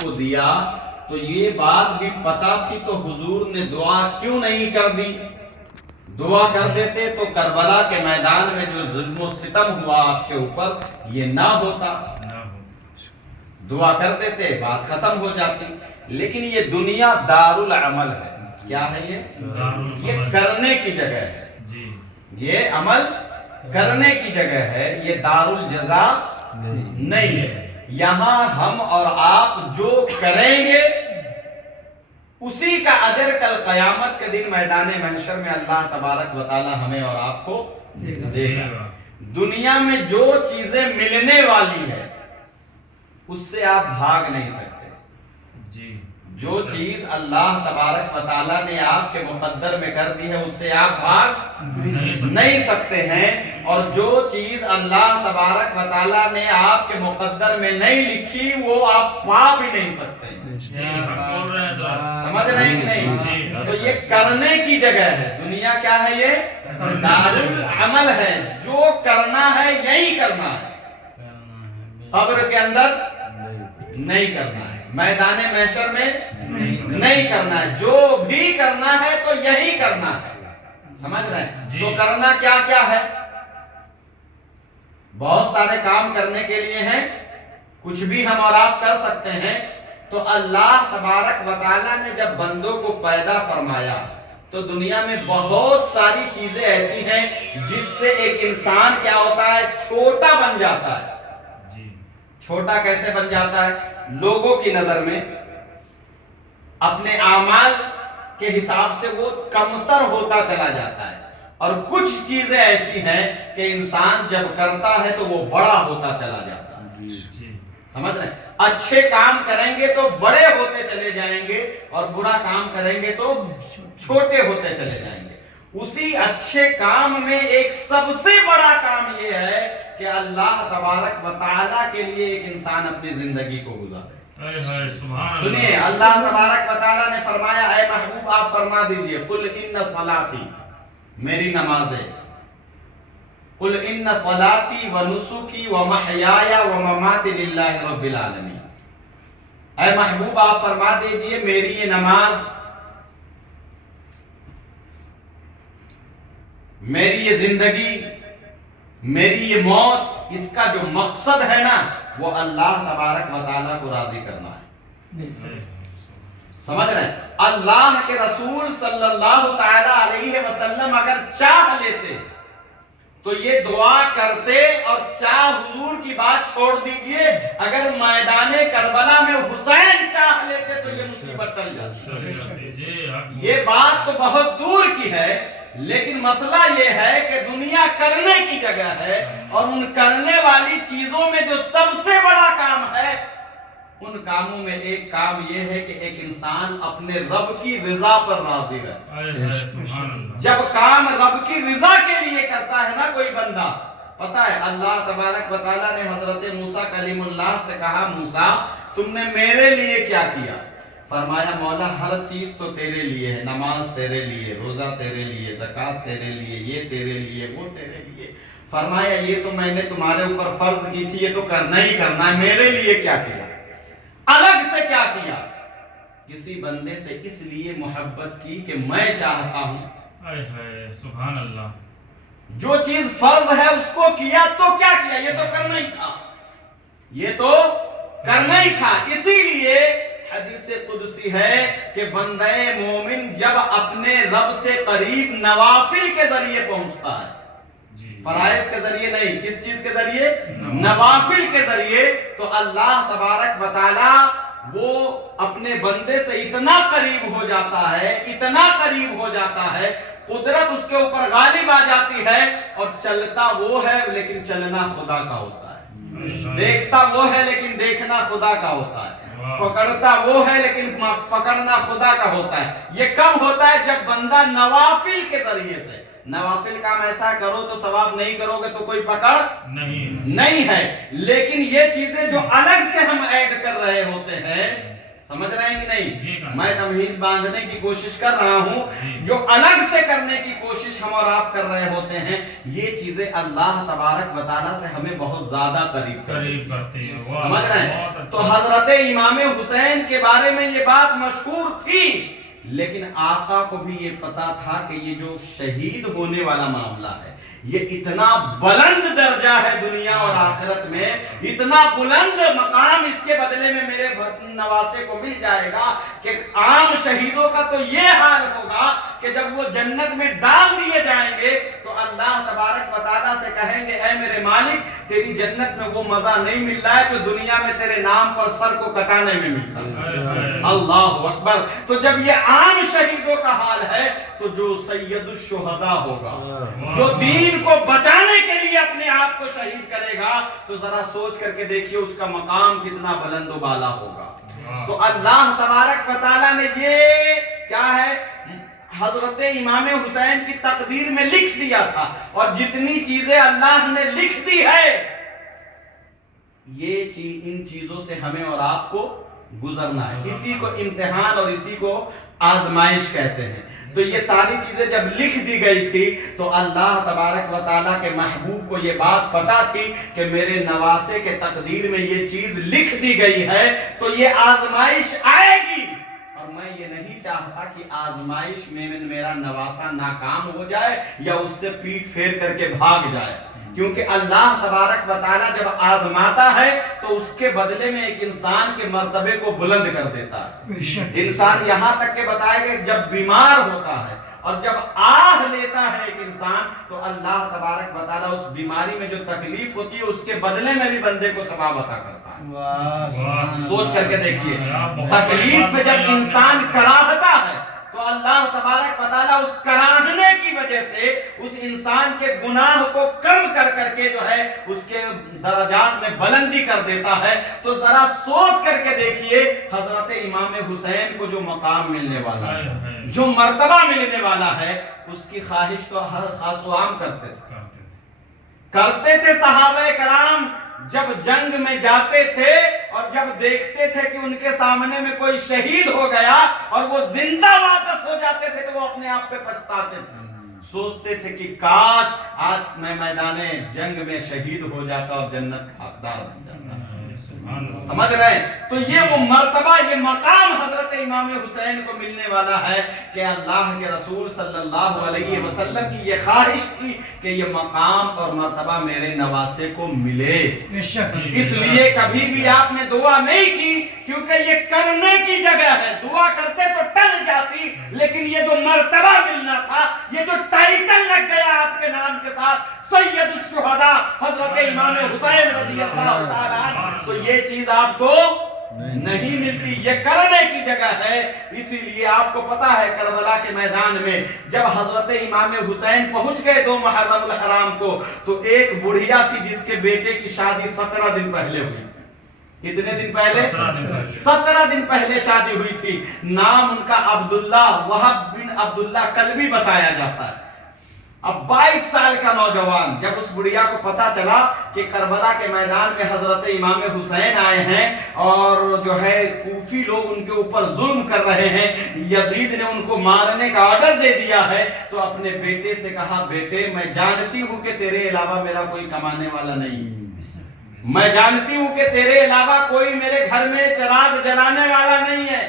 کو دیا تو یہ بات بھی پتا تھی تو حضور نے دعا کیوں نہیں کر دی؟ دعا کر دیتے تو کربلا کے میدان میں جو ظلم و ستم ہوا آپ کے اوپر یہ نہ ہوتا، دعا کر دیتے بات ختم ہو جاتی۔ لیکن یہ دنیا دار العمل ہے۔ کیا ہے یہ کرنے کی جگہ ہے، یہ عمل کرنے کی جگہ ہے، یہ دار الجزا نہیں ہے۔ یہاں ہم اور آپ جو کریں گے اسی کا اجر کل قیامت کے دن میدان محشر میں اللہ تبارک و تعالی ہمیں اور آپ کو دے گا۔ دنیا میں جو چیزیں ملنے والی ہے اس سے آپ بھاگ نہیں سکتے۔ جو چیز اللہ تبارک و تعالیٰ نے آپ کے مقدر میں کر دی ہے اس سے آپ بھاگ نہیں سکتے ہیں، اور جو چیز اللہ تبارک و تعالیٰ نے آپ کے مقدر میں نہیں لکھی وہ آپ پا بھی نہیں سکتے ہیں۔ سمجھ رہے ہیں کہ نہیں؟ تو یہ کرنے کی جگہ ہے۔ دنیا کیا ہے؟ یہ دار العمل ہے، جو کرنا ہے یہی کرنا ہے، قبر کے اندر نہیں کرنا ہے، میدان محشر میں نہیں کرنا ہے، جو بھی کرنا ہے تو یہی کرنا ہے۔ سمجھ رہے ہیں؟ تو کرنا کیا کیا ہے؟ بہت سارے کام کرنے کے لیے ہیں، کچھ بھی ہم اور آپ کر سکتے ہیں۔ تو اللہ تبارک و تعالیٰ نے جب بندوں کو پیدا فرمایا تو دنیا میں بہت ساری چیزیں ایسی ہیں جس سے ایک انسان کیا ہوتا ہے؟ چھوٹا بن جاتا ہے۔ چھوٹا کیسے بن جاتا ہے؟ لوگوں کی نظر میں اپنے اعمال کے حساب سے وہ کمتر ہوتا چلا جاتا ہے، اور کچھ چیزیں ایسی ہیں کہ انسان جب کرتا ہے تو وہ بڑا ہوتا چلا جاتا ہے۔ سمجھ رہے ہیں؟ اچھے کام کریں گے تو بڑے ہوتے چلے جائیں گے، اور برا کام کریں گے تو چھوٹے ہوتے چلے جائیں گے۔ اسی اچھے کام میں ایک سب سے بڑا کام یہ ہے کہ اللہ تبارک و تعالیٰ کے لیے ایک انسان اپنی زندگی کو گزارے۔ سنیے، اللہ تبارک و تعالیٰ نے فرمایا، اے محبوب آپ فرما دیجئے، قل ان صلاتی، میری نمازیں، قل ان صلاتی و نسکی و محیایا و مماتی للہ رب العالمین۔ اے محبوب آپ فرما دیجئے میری یہ نماز، میری یہ زندگی، میری یہ موت، اس کا جو مقصد ہے نا وہ اللہ تبارک و تعالیٰ کو راضی کرنا ہے۔ سمجھ رہے ہیں؟ اللہ کے رسول صلی اللہ تعالیٰ علیہ وسلم اگر چاہ لیتے تو یہ دعا کرتے، اور چاہ حضور کی بات چھوڑ دیجئے، اگر میدان کربلا میں حسین چاہ لیتے تو یہ مصیبت ٹل جاتی۔ یہ بات تو بہت دور کی ہے، لیکن مسئلہ یہ ہے کہ دنیا کرنے کی جگہ ہے، اور ان کرنے والی چیزوں میں جو سب سے بڑا کام ہے ان کاموں میں ایک کام یہ ہے کہ ایک انسان اپنے رب کی رضا پر راضی رہے۔ جب کام رب کی رضا کے لیے کرتا ہے نا کوئی بندہ، پتہ ہے اللہ تبارک و تعالیٰ نے حضرت موسیٰ کلیم اللہ سے کہا، موسیٰ تم نے میرے لیے کیا کیا؟ فرمایا، مولا ہر چیز تو تیرے لیے ہے، نماز تیرے لیے، روزہ تیرے لیے، زکوٰۃ تیرے لیے، یہ تیرے لیے، وہ تیرے لیے۔ فرمایا یہ تو میں نے تمہارے اوپر فرض کی تھی، یہ تو کرنا ہی کرنا ہے، میرے لیے کیا کیا؟ الگ سے کیا کیا؟ کسی بندے سے اس لیے محبت کی کہ میں چاہتا ہوں، سبحان اللہ، جو چیز فرض ہے اس کو کیا تو کیا کیا؟ یہ تو کرنا ہی تھا، یہ تو کرنا ہی تھا۔ اسی لیے حدیث قدسی ہے کہ بندہ مومن جب اپنے رب سے قریب نوافل کے ذریعے پہنچتا ہے، فرائض کے ذریعے نہیں، کس چیز کے ذریعے؟ نوافل کے ذریعے، تو اللہ تبارک و تعالی وہ اپنے بندے سے اتنا قریب ہو جاتا ہے، اتنا قریب ہو جاتا ہے، قدرت اس کے اوپر غالب آ جاتی ہے، اور چلتا وہ ہے لیکن چلنا خدا کا ہوتا ہے، دیکھتا وہ ہے لیکن دیکھنا خدا کا ہوتا ہے، پکڑتا وہ ہے لیکن پکڑنا خدا کا ہوتا ہے۔ یہ کب ہوتا ہے؟ جب بندہ نوافل کے ذریعے سے، نوافل کام ایسا کرو تو ثواب نہیں کرو گے تو کوئی پکڑ نہیں ہے، لیکن یہ چیزیں جو الگ سے ہم ایڈ کر رہے ہوتے ہیں، سمجھ سمجھ رہے ہیں کہ جی نہیں؟ میں تمہید باندھنے کی کوشش کر رہا ہوں، جو الگ سے کرنے کی کوشش ہم اور آپ کر رہے ہوتے ہیں، یہ چیزیں اللہ تبارک و تعالیٰ سے ہمیں بہت زیادہ قریب کرتی ہیں۔ سمجھ رہے ہیں؟ تو حضرت امام حسین کے بارے میں یہ بات مشہور تھی، لیکن آقا کو بھی یہ پتا تھا کہ یہ جو شہید ہونے والا معاملہ ہے، یہ اتنا بلند درجہ ہے دنیا اور آخرت میں، اتنا بلند مقام اس کے بدلے میں میرے نواسے کو مل جائے گا کہ عام شہیدوں کا تو یہ حال ہوگا کہ جب وہ جنت میں ڈال دیے جائیں گے تو اللہ تبارک و تعالیٰ سے کہیں گے اے میرے مالک، تیری جنت میں وہ مزہ نہیں مل رہا ہے جو دنیا میں تیرے نام پر سر کو کٹانے میں ملتا ہے۔ اللہ اکبر۔ تو جب یہ عام شہیدوں کا حال ہے تو جو سید الشہداء ہوگا، جو دین کو بچانے کے لیے اپنے آپ کو شہید کرے گا، تو ذرا سوچ کر کے دیکھیے اس کا مقام کتنا بلند و بالا ہوگا۔ تو اللہ تبارک و تعالیٰ نے یہ کیا ہے حضرت امام حسین کی تقدیر میں لکھ دیا تھا، اور جتنی چیزیں اللہ نے لکھ دی ہے ان چیزوں سے ہمیں اور آپ کو گزرنا ہے۔ اسی کو امتحان اور اسی کو آزمائش کہتے ہیں۔ تو یہ ساری چیزیں جب لکھ دی گئی تھی تو اللہ تبارک و تعالیٰ کے محبوب کو یہ بات پتا تھی کہ میرے نواسے کے تقدیر میں یہ چیز لکھ دی گئی ہے، تو یہ آزمائش آئے گی، اور میں یہ نہیں چاہتا کہ آزمائش میں میرا نواسا ناکام ہو جائے یا اس سے پیٹ پھیر کر کے بھاگ جائے، کیونکہ اللہ تبارک و تعالیٰ جب آزماتا ہے تو اس کے بدلے میں ایک انسان کے مرتبے کو بلند کر دیتا ہے۔ انسان یہاں تک کہ بتائے کہ جب بیمار ہوتا ہے اور جب آہ لیتا ہے ایک انسان، تو اللہ تبارک و تعالیٰ اس بیماری میں جو تکلیف ہوتی ہے اس کے بدلے میں بھی بندے کو ثواب عطا کرتا ہے۔ سوچ کر کے دیکھیے، تکلیف میں جب انسان کراہتا ہے تو اللہ تبارک و تعالیٰ اس کراہنے کی وجہ سے اس انسان کے گناہ کو کم کر کر کے جو ہے اس کے درجات میں بلندی کر دیتا ہے۔ تو ذرا سوچ کر کے دیکھیے حضرت امام حسین کو جو مقام ملنے والا ہے، جو مرتبہ ملنے والا ہے، اس کی خواہش تو ہر خاص و عام کرتے تھے صحابہ کرام۔ جب جنگ میں جاتے تھے اور جب دیکھتے تھے کہ ان کے سامنے میں کوئی شہید ہو گیا اور وہ زندہ واپس ہو جاتے تھے تو وہ اپنے آپ پہ پچھتاتے تھے، سوچتے تھے کہ کاش آج میں میدان جنگ میں شہید ہو جاتا اور جنت کا حقدار بن جاتا۔ سمجھ رہے ہیں؟ تو یہ وہ مرتبہ، یہ مقام حضرت امام حسین کو ملنے والا ہے کہ اللہ کے رسول صلی اللہ علیہ وسلم کی یہ خواہش تھی کہ یہ مقام اور مرتبہ میرے نواسے کو ملے۔ اس لیے کبھی بھی آپ نے دعا نہیں کی، کیونکہ یہ کرنے کی جگہ ہے، دعا کرتے تو ٹل جاتی، لیکن یہ جو مرتبہ ملنا تھا، یہ جو ٹائٹل لگ گیا آپ کے نام کے ساتھ، سید الشہداء حضرت امام حسین رضی اللہ تعالیٰ عنہ، تو یہ چیز آپ کو نہیں ملتی، یہ کرنے کی جگہ ہے۔ اسی لیے آپ کو پتا ہے کربلا کے میدان میں جب حضرت امام حسین پہنچ گئے 2 محرم الحرام کو، تو ایک بڑھیا تھی جس کے بیٹے کی شادی 17 دن پہلے ہوئی۔ کتنے دن پہلے؟ 17 دن پہلے شادی ہوئی تھی۔ نام ان کا عبداللہ، وہب بن عبداللہ کلبی بتایا جاتا ہے۔ اب 22 سال کا نوجوان، جب اس بڑھیا کو پتا چلا کہ کربلا کے میدان میں حضرت امام حسین آئے ہیں اور جو ہے کوفی لوگ ان کے اوپر ظلم کر رہے ہیں، یزید نے ان کو مارنے کا آرڈر دے دیا ہے، تو اپنے بیٹے سے کہا بیٹے میں جانتی ہوں کہ تیرے علاوہ میرا کوئی کمانے والا نہیں ہے، میں جانتی ہوں کہ تیرے علاوہ کوئی میرے گھر میں چراغ جلانے والا نہیں ہے،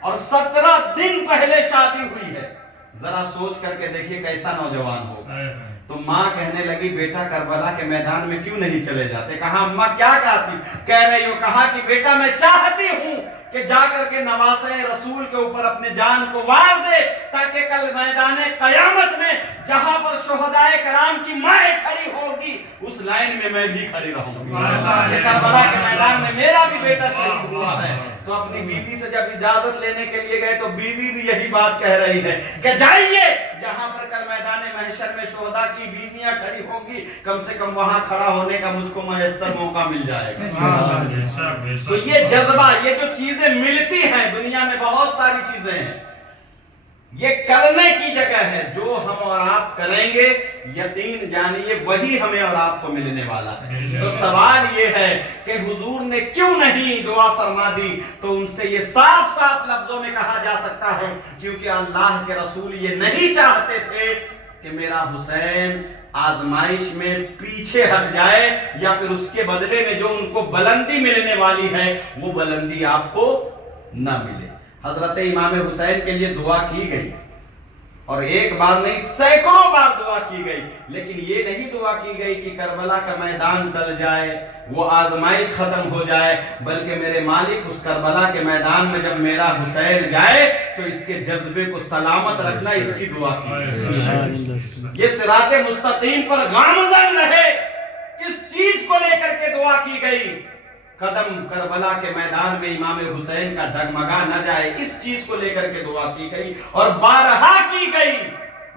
اور 17 دن پہلے شادی ہوئی ہے۔ ذرا سوچ کر کے دیکھیے کیسا نوجوان ہوگا۔ تو ماں کہنے لگی بیٹا کربلا کے میدان میں کیوں نہیں چلے جاتے؟ کہا اماں کیا کہتی؟ کہہ رہی ہو؟ کہا کہ بیٹا میں چاہتی ہوں کہ جا کر کے نواسے رسول کے اوپر اپنے جان کو وار دے، تاکہ کل میدان قیامت میں جہاں پر شہدائے کرام کی مائیں کھڑی ہوگی اس لائن میں میں بھی کھڑی رہوں گی، کہ کربلا کے میدان میں میرا بھی بیٹا شہید ہوا ہے۔ تو اپنی بیوی سے جب اجازت لینے کے لیے گئے تو بیوی بھی یہی بات کہہ رہی ہے کہ جائیے جہاں پر کل میدان محشر میں شہداء کی بیویاں کھڑی ہوں گی، کم سے کم وہاں کھڑا ہونے کا مجھ کو میسر موقع مل جائے گا۔ تو یہ جذبہ، یہ جو چیزیں ملتی ہیں دنیا میں بہت ساری چیزیں ہیں، یہ کرنے کی جگہ ہے. جو ہم اور آپ کریں گے یقین جانیے وہی ہمیں اور آپ کو ملنے والا ہے. تو سوال یہ ہے کہ حضور نے کیوں نہیں دعا فرما دی؟ تو ان سے یہ صاف صاف لفظوں میں کہا جا سکتا ہے کیونکہ اللہ کے رسول یہ نہیں چاہتے تھے کہ میرا حسین آزمائش میں پیچھے ہٹ جائے یا پھر اس کے بدلے میں جو ان کو بلندی ملنے والی ہے وہ بلندی آپ کو نہ ملے. حضرت امام حسین کے لیے دعا کی گئی اور ایک بار نہیں سینکڑوں بار دعا کی گئی، لیکن یہ نہیں دعا کی گئی کہ کربلا کا میدان ٹل جائے، وہ آزمائش ختم ہو جائے، بلکہ میرے مالک اس کربلا کے میدان میں جب میرا حسین جائے تو اس کے جذبے کو سلامت رکھنا، اس کی دعا کی گئی. یہ صراط مستقیم پر گامزن رہے، اس چیز کو لے کر کے دعا کی گئی. قدم کربلا کے میدان میں امام حسین کا ڈگمگا نہ جائے، اس چیز کو لے کر کے دعا کی گئی اور بارہا کی گئی.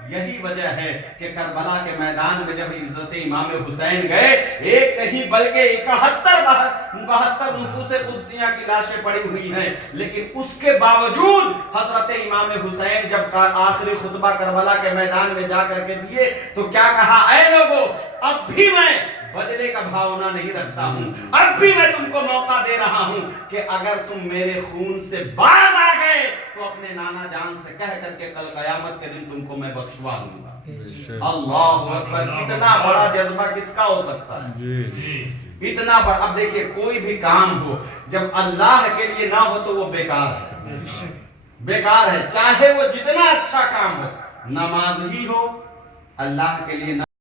یہی وجہ ہے کہ کربلا کے میدان میں جب عزت امام حسین گئے، ایک نہیں بلکہ 72 نفوس قدسیہ کی لاشیں پڑی ہوئی ہیں، لیکن اس کے باوجود حضرت امام حسین جب آخری خطبہ کربلا کے میدان میں جا کر کے دیے تو کیا کہا؟ اے لوگو، اب بھی میں بدلے کا بھاونا نہیں رکھتا ہوں، اب بھی میں تم کو موقع دے رہا ہوں کہ اگر تم میرے خون سے باز آ گئے تو اپنے نانا جان سے کہہ کر کے کل قیامت کے دن تم کو میں بخشوا دوں گا. اللہ اکبر! کتنا بڑا جذبہ کس کا ہو سکتا ہے؟ اتنا بڑا. اب دیکھیے کوئی بھی کام ہو جب اللہ کے لیے نہ ہو تو وہ بیکار ہے، بیکار ہے. چاہے وہ جتنا اچھا کام ہو، نماز ہی ہو اللہ کے لیے نہ